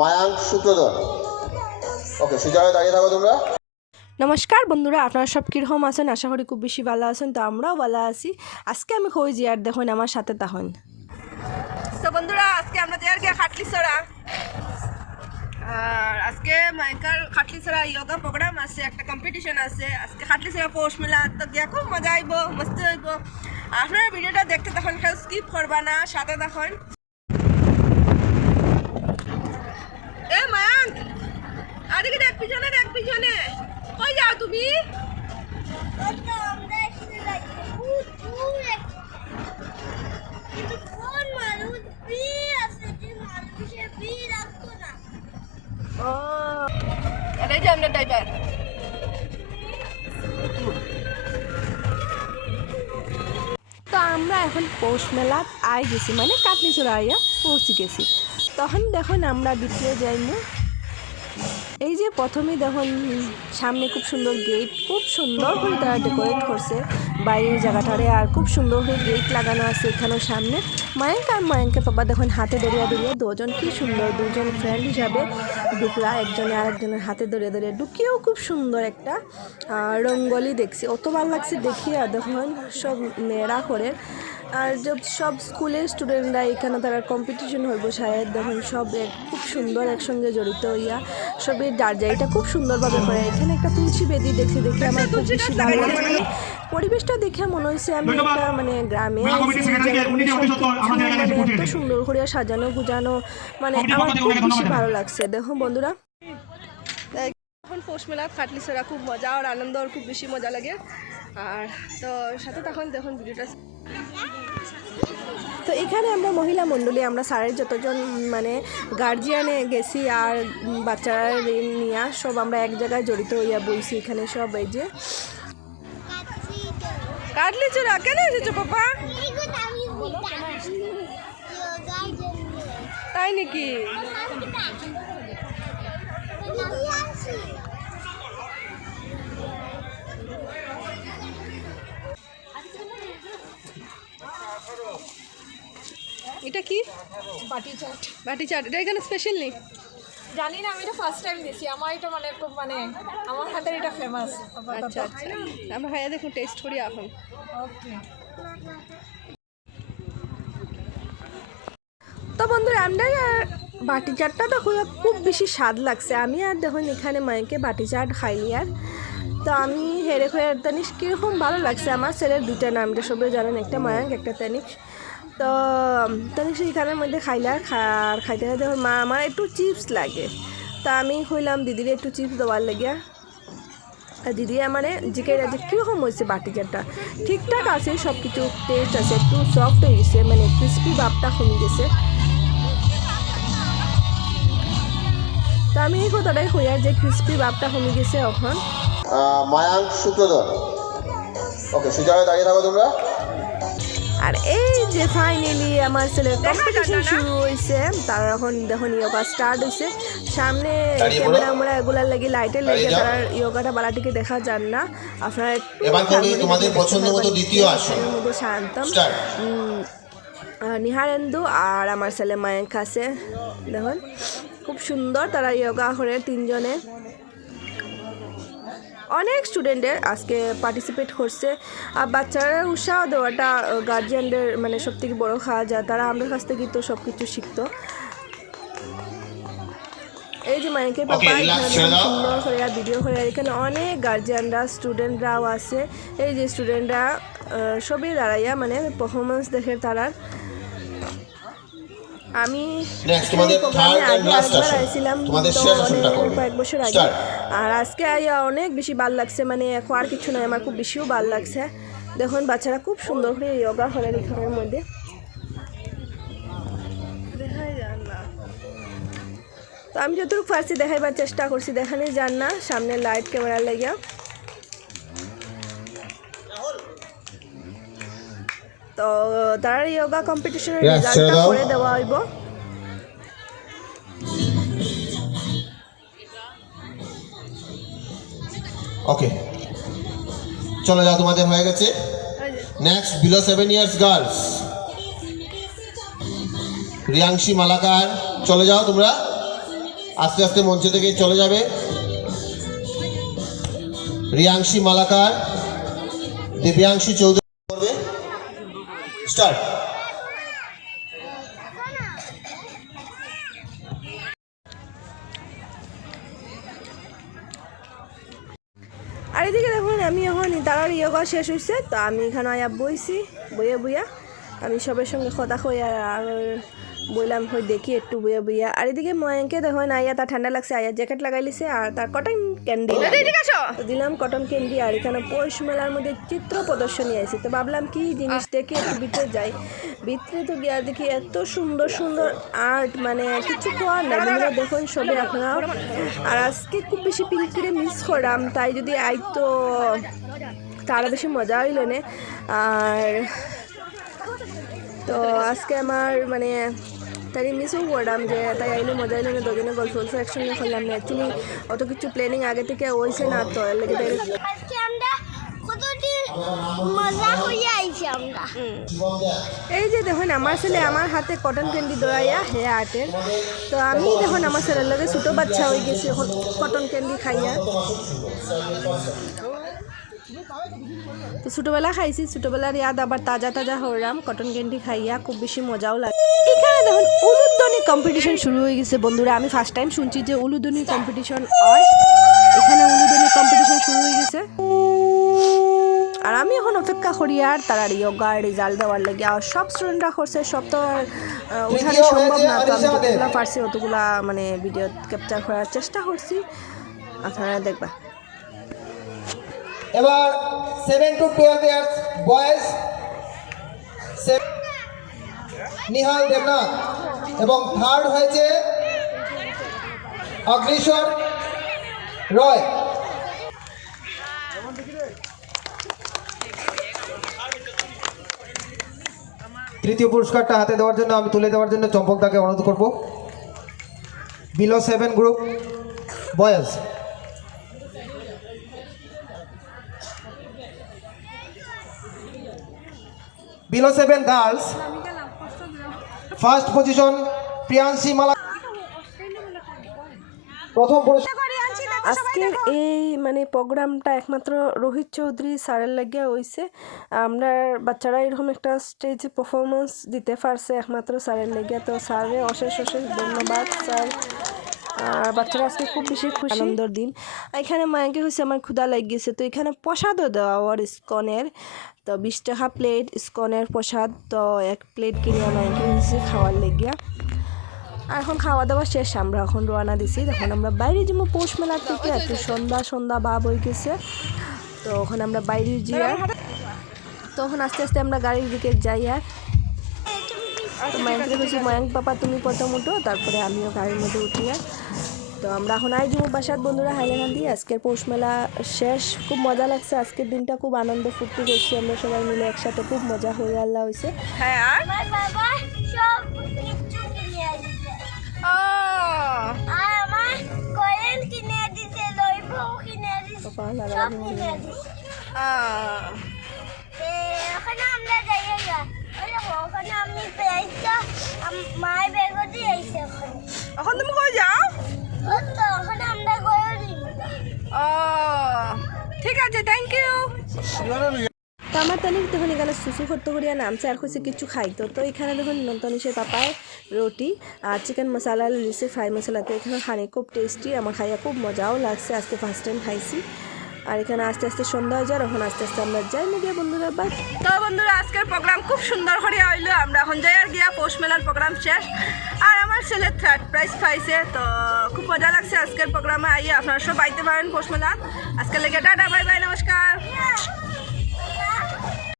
মায়াঙ্ক সূত্রধর ওকে সুজায় দাঁড়িয়ে থাকো তোমরা। নমস্কার বন্ধুরা আপনারা সব কীরকম আছেন? আশা করি খুব বেশি ভালো আছেন তো আমরাও ভালো আছি। আজকে আমি কই যে আর দেখুন আমার সাথে তখন তো বন্ধুরা আজকে আমরা আর গিয়ে খাটলি ছড়া আর আজকে মাইকার খাটলি ছড়া ইয়োগা প্রোগ্রাম আছে একটা কম্পিটিশন আছে। আজকে খাটলি ছড়া পৌষ মেলা তো গিয়া খুব মজা আইব মস্তি হইব। আপনারা ভিডিওটা দেখতে তখন স্কিপ করবা না সাথে তখন এ মায়াঙ্ক আদিকে দেখ পিছনে দেখ পিছনে। কই যাও তুমি? এটাই যে আমরা ড্রাইভার তো আমরা এখন পৌষ মেলাত আই গেছি মানে কাটলিচুরা আইয়া পৌঁছে গেছি। তখন দেখুন আমরা দ্বিতীয় যাইমু এই যে প্রথমেই দেখুন সামনে খুব সুন্দর গেট খুব সুন্দর করে তারা ডেকোরেট করছে। বাইরের জায়গাটারে আর খুব সুন্দর করে গেট লাগানো আছে এখানেও সামনে। মায়াঙ্ক আর মায়াঙ্কের পাপা দেখুন হাতে দড়িয়া দড়িয়া, দুজন কি সুন্দর, দুজন ফ্রেন্ড হিসাবে ঢুকলা, একজনে আরেকজনের হাতে দড়িয়ে দড়িয়ে, ঢুকিয়েও খুব সুন্দর একটা রঙ্গলি দেখছি। অত ভালো লাগছে দেখি আর দেখুন সব মেয়েরা করে। আর সব স্কুলের স্টুডেন্টরা এখানে তারা কম্পিটিশন হইব শায়দ দেখুন সব এক- খুব সুন্দর একসঙ্গে জড়িত হইয়া সবই ডারজাইটা খুব সুন্দরভাবে করে। এখানে একটা তুলসী বেদি দেখে দেখে আমার খুব বেশি ভালো লাগছে মানে পরিবেশটা দেখে মনে হয়েছে আমি একটা মানে গ্রামে সব মানে এত সুন্দর করে সাজানো গুজানো মানে আমার খুব বেশি ভালো লাগছে। দেখো বন্ধুরা। এখন পৌষ মেলা খাটলি ছড়া খুব মজা আর আনন্দ আর খুব বেশি মজা লাগে। আর তো সাথে তখন দেখুন ভিডিওটা। তো এখানে আমরা মহিলা মণ্ডলী, আমরা স্যারের যতজন মানে গার্জিয়ানে গেছি আর বাচ্চারা ঋণ নিয়ে, সব আমরা এক জায়গায় জড়িত হইয়া বইছি এখানে সব, এই যে। কাটলি চোরা কেন এসেছ পাপা? তাই নাকি? এটা কি? বাটি চাট। বাটি চাট। এটা এখানে স্পেশাল নেই? জানি না আমি এটা ফার্স্ট টাইম দিছি আমার এটা মানে খুব মানে আমার হাতের এটা ফেমাস আচ্ছা আচ্ছা। আমরা ভাইয়া দেখুন টেস্ট করি এখন ওকে তো বন্ধুরা আমরা বাটি চাটটা দেখো খুব বেশি স্বাদ লাগছে। আমি আর দেখুন এখানে মাইকে বাটি চাট খাইনি আর। তো আমি হেরে খয়ে তানিশ কীরকম ভালো লাগছে? আমার ছেলের দুটা নাম এটা সবাই জানেন একটা মায়াঙ্ক একটা তানিশ। তো তানিশ এখানের মধ্যে খাইলে আর খাইতে খাইতে মা, আমার একটু চিপস লাগে। তা আমি কইলাম দিদির একটু চিপস দেওয়ার লাগিয়া আর দিদি আমারে জিজ্ঞাসা যে, কীরকম হয়েছে বাটি চাটটা ঠিকঠাক আছে সব কিছু টেস্ট আছে, একটু সফট হয়ে গেছে মানে ক্রিস্পি ভাবটা কমে গেছে। তো আমি এই কথাটাই কই যে ক্রিস্পি ভাবটা কমে গেছে এখন। মায়াঙ্ক সূত্রধর ওকে সুজায় দাঁড়িয়ে থাকো তোমরা। আর এই যে ফাইনালি আমার ছেলের কম্পিটিশন শুরু হয়েছে তার এখন দেখুন ইয়োগা স্টার্ট হয়েছে সামনে ক্যামেরা আমরা এগুলার লাগি লাইটের লেগে। তার ইয়োগাটা বালাটিকে দেখা যান না। আপনারা তোমাদের পছন্দ মতো দ্বিতীয় আসন। শান্তম উম, নিহারেন্দু আর আমার ছেলে মায়াঙ্ক আছে। দেখুন খুব সুন্দর তারা ইয়োগা করে তিনজনে। অনেক স্টুডেন্টের আজকে পার্টিসিপেট করছে আর বাচ্চারা উৎসাহ দেওয়াটা গার্জিয়ানদের মানে সব থেকে বড়ো খাওয়া যায় তারা আমাদের কাছ থেকে তো সব কিছু শিখতো। এই যে মাইকের পাপা। সুন্দর করে ভিডিও করে এখানে অনেক গার্জিয়ানরা স্টুডেন্টরাও আছে। এই যে স্টুডেন্টরা সবই দাঁড়াইয়া মানে পারফরমেন্স দেখে তারা আমি অনেক কয়েক বছর আগে। আর আজকে আইয়া অনেক বেশি ভালো লাগছে মানে এখন আর কিছু নয় আমার খুব বেশিও ভালো লাগছে। দেখুন বাচ্চারা খুব সুন্দর করে যোগা করে এখানের মধ্যে। তো আমি যতটুকু পারছি দেখাইবার চেষ্টা করছি দেখানি যান না সামনে লাইট ক্যামেরা লাগিয়া তো তার যোগা কম্পিটিশনের রেজাল্টটা করে দেওয়া হইব। ওকে চলে যাও তোমাদের হয়ে গেছে। Next below seven years girls Riyanshi Malakar চলে যাও তোমরা। আস্তে আস্তে মঞ্চ থেকে চলে যাবে। রিয়াংশী মালাকার দিব্যাংশী চৌধুরী স্টার্ট। আর এদিকে দেখুন, আমি এখন তারার ইয়োগা শেষ হয়েছে তো আমি এখানে আয়া বইছি, বইয়া বইয়া। আমি সবের সঙ্গে কথা কই আর আর বললাম হই দেখি একটু বইয়া বইয়া আর এদিকে ময়ঙ্কে দেখুন আইয়া তার ঠান্ডা লাগছে আয়া জ্যাকেট লাগাই লিছে আর তার কটন ক্যান্ডি দিলাম কটন ক্যান্ডি আর এখানে পৌষ মেলার মধ্যে চিত্র প্রদর্শনী আছে তো ভাবলাম কি জিনিস দেখে একটু ভিতরে যাই। ভিতরে তো গিয়া দেখি এত সুন্দর সুন্দর আর্ট মানে কিছু কোয়ার না বন্ধুরা দেখুন সবই আপনারা আর আজকে খুব বেশি পিঙ্কিরে মিস করলাম তাই যদি আইতো তারা বেশি মজা হইল না? আর তো আজকে আমার মানে তাই মিসও করলাম যে তাই আইলে মজা হইল না দুজনে গল্প গল্প একসঙ্গে করলাম না অ্যাকচুয়ালি অত কিছু প্ল্যানিং আগে থেকে হয়েছে না তো এর লেগে তাই এই যে দেখুন আমার ছেলে আমার হাতে কটন ক্যান্ডি দৌড়াইয়া হে আর্টের তো আমি দেখুন আমার ছেলের লগে ছোটো বাচ্চা হয়ে গেছে কটন ক্যান্ডি খাইয়া তো ছোটোবেলা খাইছি ছোটোবেলার ইয়াদ আবার তাজা তাজা হরাম কটন ক্যান্ডি খাইয়া খুব বেশি মজাও লাগে এখানে দেখুন উলুধ্বনি কম্পিটিশন শুরু হয়ে গেছে বন্ধুরা। আমি ফার্স্ট টাইম শুনছি যে উলুধ্বনি কম্পিটিশন হয়। এখানে উলুধ্বনি কম্পিটিশন শুরু হয়ে গেছে। আর আমি এখন অপেক্ষা করি আর তারা ইয়োগার রেজাল্ট দেওয়ার লাগে। আর সব স্টুডেন্টরা করছে সব তো আর উঠানো সম্ভব না। তো আমি যতগুলো পারছি অতগুলা মানে ভিডিও ক্যাপচার করার চেষ্টা করছি। আপনারা দেখবা এবার seven to twelve years boys Nihal Debnath এবং থার্ড হয়েছে অগ্নিশ্বর রয় তৃতীয় পুরস্কারটা হাতে দেওয়ার জন্য, আমি তুলে দেওয়ার জন্য চম্পকদাকে অনুরোধ করব। Below seven group boys below seven girls first position Priyanshi Mala প্রথম আজকের এই মানে প্রোগ্রামটা একমাত্র রোহিত চৌধুরী স্যারের লাগিয়া হয়েছে আমরা বাচ্চারা এরকম একটা স্টেজে পারফরমেন্স দিতে পারছে একমাত্র স্যারের লাগিয়া তো স্যারে অশেষ অশেষ ধন্যবাদ, স্যার। আর বাচ্চারা আজকে খুব বেশি খুশি। আনন্দর দিন। এখানে মায়াকে হয়েছে? আমার ক্ষুদা লাগিয়েছে। তো এখানে প্রসাদও দেওয়া ওর ইস্কনের তো বিশ টাকা প্লেট ইস্কনের প্রসাদ। তো এক প্লেট কিনে মায়াকে হয়েছে খাওয়ার লেগিয়া। আর এখন খাওয়া দাওয়া শেষ। আমরা এখন রওনা দিছি। এখন আমরা বাইরে যাব পৌষ মেলার থেকে। একটু সন্ধ্যা সন্ধ্যা বা বই গেছে তো ওখানে আমরা বাইরে যাই। তখন আস্তে আস্তে আমরা গাড়ির দিকে যাই আর তো মায়াঙ্কে বলছি মায়াঙ্ক পাপা তুমি প্রথম উঠো তারপরে আমিও গাড়ির মধ্যে উঠি আর তো আমরা এখন আই যাব বাসার বন্ধুরা হাইলাকান্দি আজকের পৌষ মেলা শেষ খুব মজা লাগছে আজকের দিনটা খুব আনন্দ ফুর্তি করছি আমরা সবাই মিলে একসাথে খুব মজা হয়ে আল্লাহ হয়েছে আমার এখন। তুমি কই যাও? ও ঠিক আছে থ্যাংক ইউ আমার তানিক তখন এখানে সুসু করতে করিয়া নামছে আর কিছু কিছু খাইতো তো এখানে দেখুন তনিশের পাপায় রুটি আর চিকেন মশলা লিছে ফ্রাই মশলা তো এখানে খানি খুব টেস্টি আমার খাইয়া খুব মজাও লাগছে আজকে ফার্স্ট টাইম খাইছি। আর এখানে আস্তে আস্তে সন্ধ্যা হয়ে যায় এখন আস্তে আস্তে আমরা যাই না গিয়ে বন্ধুরা বাই তো বন্ধুরা, আজকের প্রোগ্রাম খুব সুন্দর করে হইল। আমরা এখন যাই আর গিয়া পৌষ মেলার প্রোগ্রাম শেষ। আর আমার ছেলে থার্ড প্রাইজ পাইছে, তো খুব মজা লাগছে আজকের প্রোগ্রামে আইয়ে আপনারা সব আইতে পারেন পৌষ মেলা আজকের লেগে টাটা বাই বাই নমস্কার।